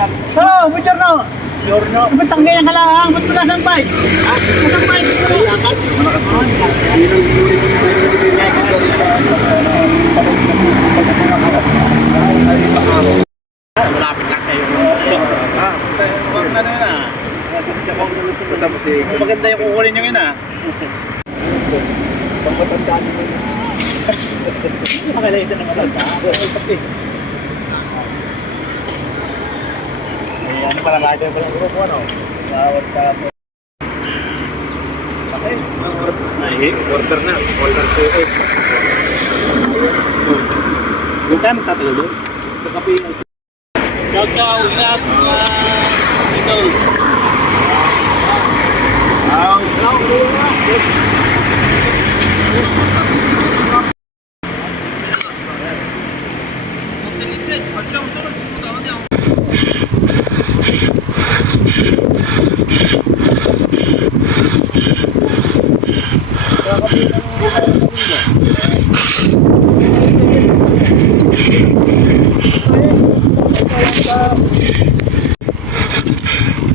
Oo, butcher na. Ba't ang ganyan ka lang? Ba't mo nasaan bike? Nasaan bike? Malakas mo. Malapit lang kayo. Huwag na yun ah. Maganda yung kukunin nyo yun ah. Pagpatandaan nyo yun. Makalaita na matanda. Ano pala lagi pala ang grupo ano? Bawat ka po. Okay, ang oras na. Quarter na. Quarter to 8. Yung tayo magtatalo doon? Kakapi yung... Ciao, ciao! Ingat! Ito! Ciao! Ciao!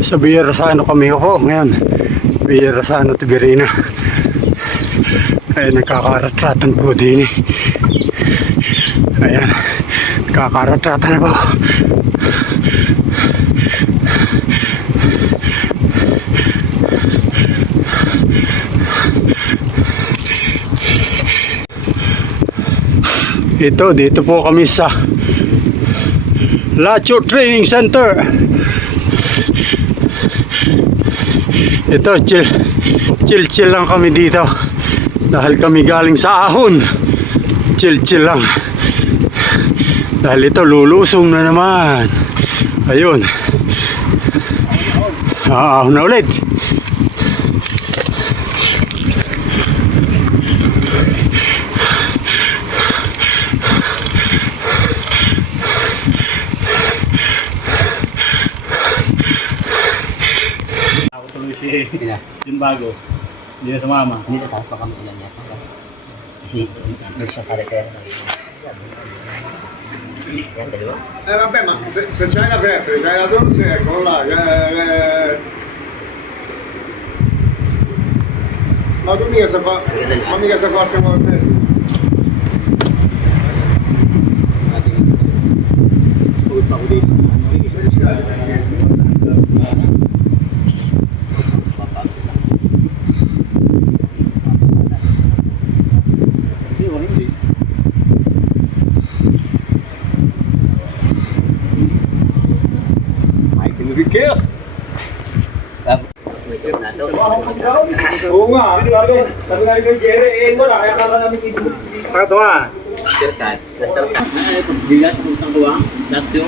Sa Biyerasano kami ako ngayon. Biyerasano Tiberina. Ay nagkakaratratan po din eh. Ayan. Nagkakaratratan na po. Dito po kami sa Lacho Training Center. Ito, chill lang kami dito. Dahil kami galing sa ahon. Chill lang. Dahil ito, lulusong na naman. Ayun. Ahon na ulit. Yung bago. Hindi na sumama. Hindi na tayo pa kami ilan niya. Kasi doon sa karakter. Yan, dalawa. Vabbè, ma se c'hai la febbre, c'hai la tosse, eccolo là. Ma tu mica sa fa... Ma mica sa forte come me. Chaos! Tapos may job na ito. Oo nga, sabi nga kay Jerry, wala, kaya kaka namin dito. Sa ito ah. Sirkat. Bigat, utang kuwang. That's yun.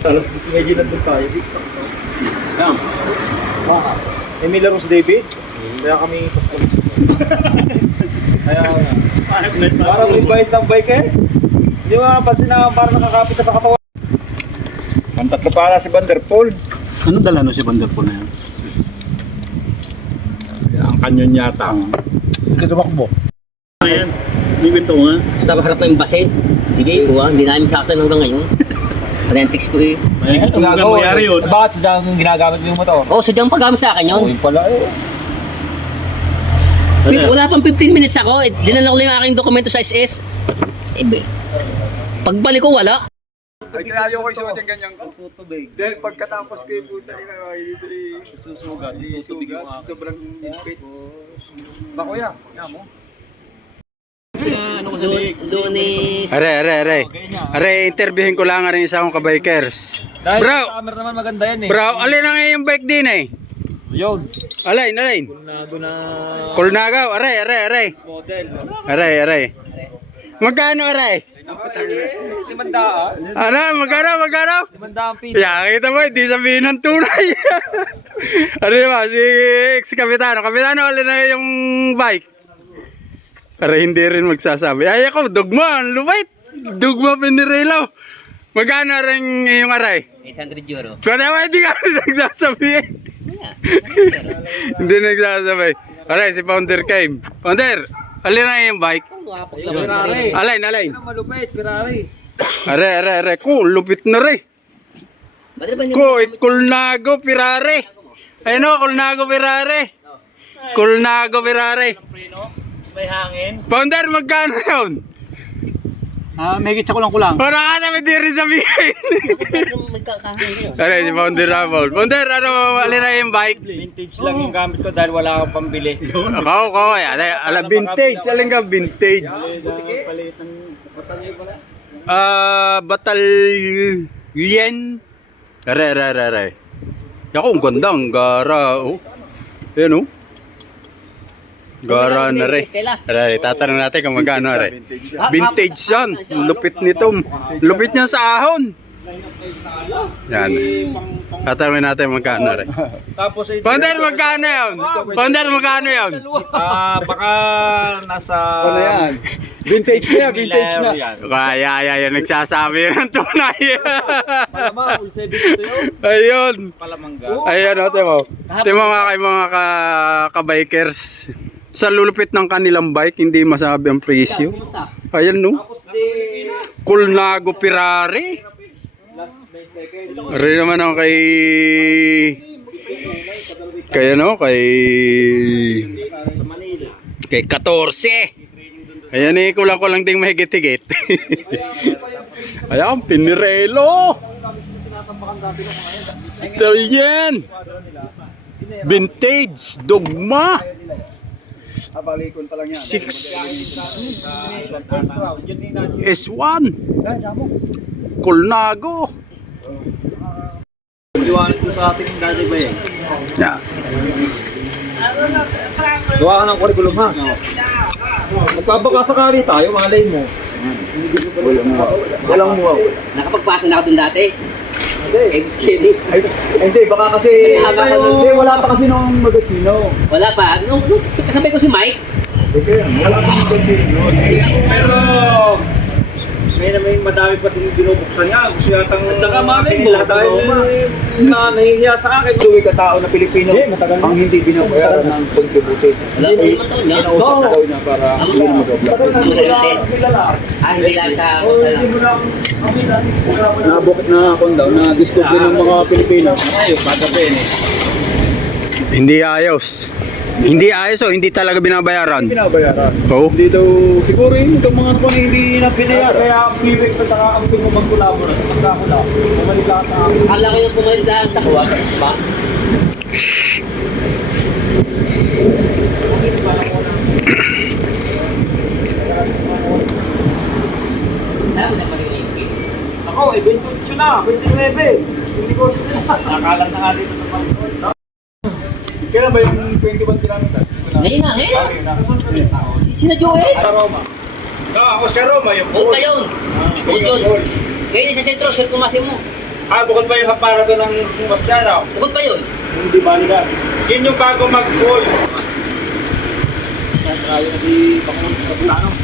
Alas 10 na doon tayo, di sakto. Kam. Wow. May laro si David, kaya kami kaya parang may bite ng bike eh. Hindi mo mapansin na parang nakakapit ka sa katawan. Ang tatlo pala si Vanderpool. Anong dala no si Vanderpool na yan? Ang kanyon yata. Hindi tumakbo. Ayan, may kwento nga. Basta harap ng base. Hindi ko hindi namin kaksan hanggang ngayon. Rentix ko eh. May gusto mo kang mangyari yun. Bakit sadyang ginagamit mo yung motor? Oo, sadyang paggamit sa akin yun. Uy pala eh. Wala pang 15 minutes ako. Dinala ko lang yung aking dokumento sa SS. Pagbalik ko, wala. Ay, kaya ayaw ko isuot yung ganyan ko. Dahil pagkatapos ko yung puta Susugat. sobrang higpit. Bakuya, kaya mo. Lunes. Are, interviewin ko lang rin isa akong kabikers. Dahil Bro! sa camera naman maganda yan eh. Bro, alin na nga yung bike din eh? Yun. Alin? Nago na Kulnagaw, are. model. Are. Magkano are? 500. Ano, magkano? 500 piso. Yeah, kita mo, hindi sabihin ng tunay. Ano naman, si Kapitano. Kapitano, alin na yung bike? Para hindi rin magsasabi. Ay ako, dugma, ang lupit. Dugma Pinirelo. Magkano rin yung aray? 800 euro. Kung naman hindi ka rin nagsasabi. Hindi nagsasabi. Aray, si Founder came. Founder, alin na yung bike? Ferrari. Alin. Malupit, Ferrari. Are. Cool, lupit na rin. Kulnago Ferrari. Ayun o, Kulnago Ferrari. Kulnago Ferrari. May hangin. Founder, magkano yun? May higit sa kulang-kulang. Para ka naman di rin sabihin. Aray, si Founder Ramon. Founder, ano, alin na yung bike? Vintage lang yung gamit ko dahil wala akong pambili. Ako, ala vintage. Alin ka vintage? Batalyen. Are. Ako, ang ganda, ang gara. Oh. Yan, oh. Gara na rin. Are, tatanong natin kung magkano, are. Vintage yan. Lupit nito. Lupit niya sa ahon. Yan. Tatanungin natin magkano, are. Tapos ay Founder, magkano yun? Founder, magkano yun? baka nasa Ano yan? Vintage na, vintage na. Kaya, nagsasabi ng tunay. Malamang, 7 ito yun. Ayun. Palamangga. Ayun, o, timo. Timo nga kay mga ka-bikers. Sa lulupit ng kanilang bike, hindi masabi ang presyo. Ayun, no? Kulnago Ferrari. Rin naman ako kay 14. Ayan eh, kulang ding mahigit-higit. Ayan, Pinirelo. Italian. Vintage, dogma. Abalikon pa lang yan. 6 S1 Kulnago. Liwanag ko sa ating dati ba eh. Yeah. Gawa ka ng kurikulum ha. Magpabaka sakali tayo, malay mo. Walang muwa. Nakapagpasa na ako dun dati. Hindi. Hindi, baka kasi... Hindi, wala pa kasi nung magazino. Wala pa. Nung kasabay ko si Mike. Sige, wala pa nung magazino. Pero may madami pa din binubuksan niya. Gusto yatang... At saka malay mo, dahil nahihiya sa akin. Tuwi ka tao na Pilipino ang hindi binabayaran ng contribution. Wala pa naman to, no? Kinausap na daw niya para hindi na mag-abla. Hindi lang sa... Nabukit na ako daw na discover ng mga Pilipino. Ayaw, pagkapen eh. Hindi ayos. Hindi ayos o hindi talaga binabayaran. Binabayaran. Oh. Hindi daw, siguro yun itong mga ano na hindi na binayaran. Kaya ang PBX at nakakamping mo magkulabora. Magkakula. Bumalik lahat na ako. Akala ko yung pumalit dahil sa kuwa, sa ispa. Sabi na malilipin. Ako, 28 na. 29. Hindi ko siya. Nakalang na nga dito sa Panginoon. Kailan ba yung 21 kilometers? Ngayon na, ngayon. Sina Joel. Roma. Ako si Roma. Yung Bukod pa yun. Bukod yun. Ngayon sa sentro, sir, kumasin mo. bukod pa yung haparato ng Bastiano. Bukod pa yun. Hindi ba nila? Yun yung bago mag-goal. Yan, tayo na si Pakulis Kapitano.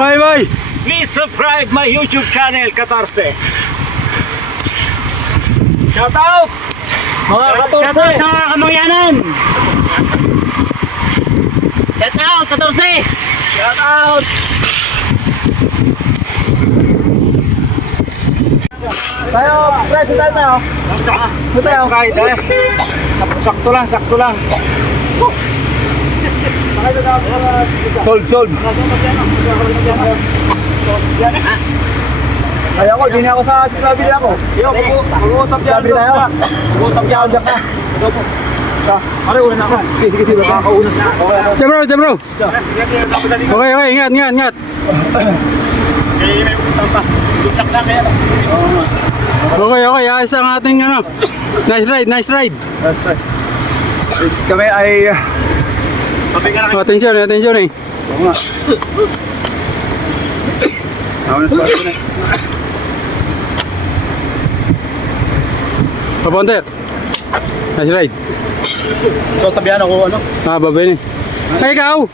Bye bye. Please subscribe my YouTube channel, 14. Shout out! Mga 14! Shout out sa mga kamangyanan! Shout out, 14! Shout out! Tayo, pre, sa tayo. Let's ride, eh. Sakto lang, sakto lang. Sold. Ay ako, di na ako sa sinabi ako. Yo, mag-uutap yan, Sabi tayo. Mag-uutap yan. Pare, una na ako. Sige, Makakauna na ako. Jam bro. Okay, ingat. Okay, ayos ang ating ano. Nice ride. Kami ay... Attention eh. Oo nga. Ako na spot ko na. Papunter. Nice ride. So, tabihan ako, ano? Babay ni. Ay, ikaw.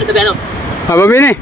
Ito ba ano? Babay ni.